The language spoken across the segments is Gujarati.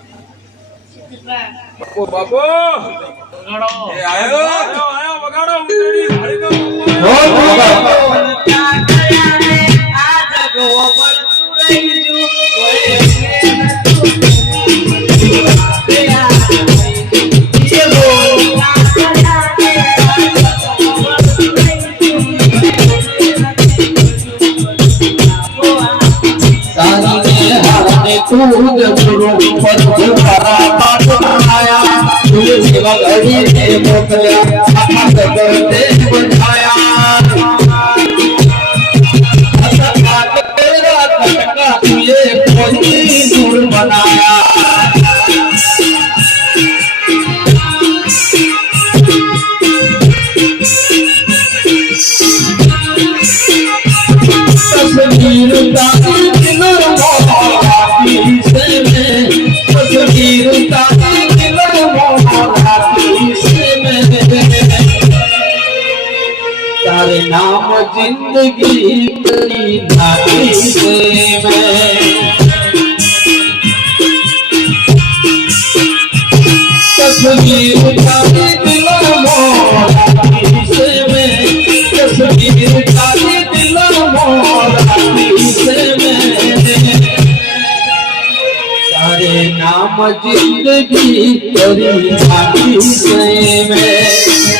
આયો વગાડો ઉંદરડી ધાડીનો બાપુ. તારીને હારને તું જ ગુરુ પદ તારા પર આયા તું तुझे वगड़ी ने मोकला साथ करते तारे नाम जिंदगी करी धाती से में तस्वीर तारी दिलर मोहराती से में तस्वीर तारी दिलर मोहराती से में तारे नाम जिंदगी करी धाती से में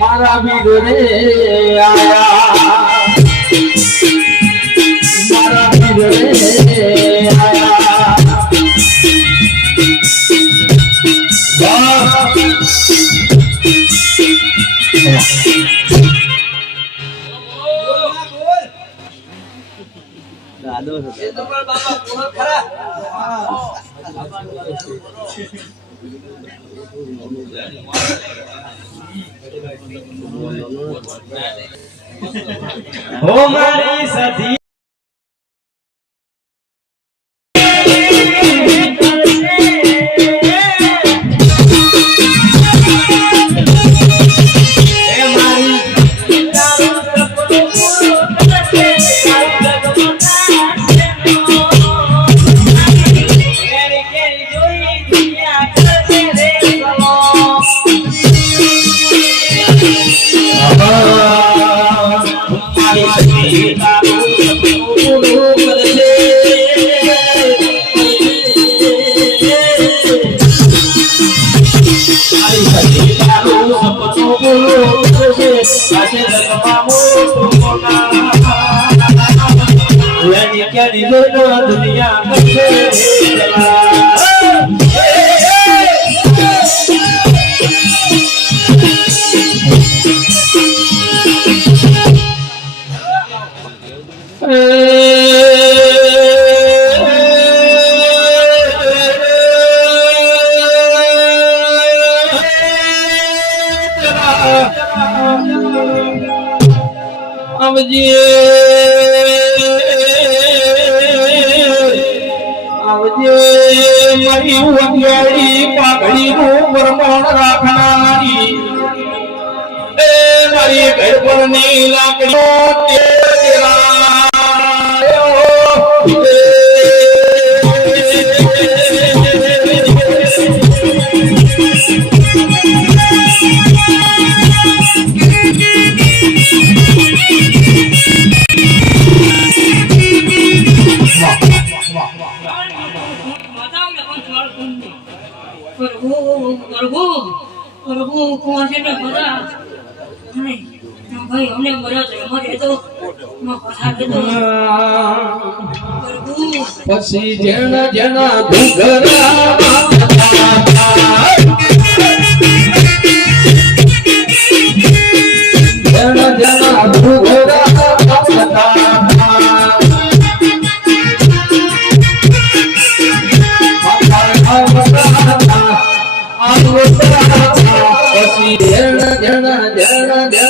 મારા વીર રે આયા. મારા વીર રે આયા વાહ એ તો પણ બાપા ખરા હો મારી સધી દુનિયા આવજે. આવજે મારી વંગાળી પાઘડી નું પ્રમાણ રાખનારી. મારી ગરબની લાકડીઓ પ્રભુ કુંવરજીને મરા અને ભાઈ અમને છે અમારે તો પ્રભુ પછી જેણ જેણા ઘૂઘરા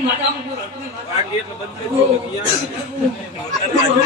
બાકી એટલે બંધ ગયું. પ્રભુ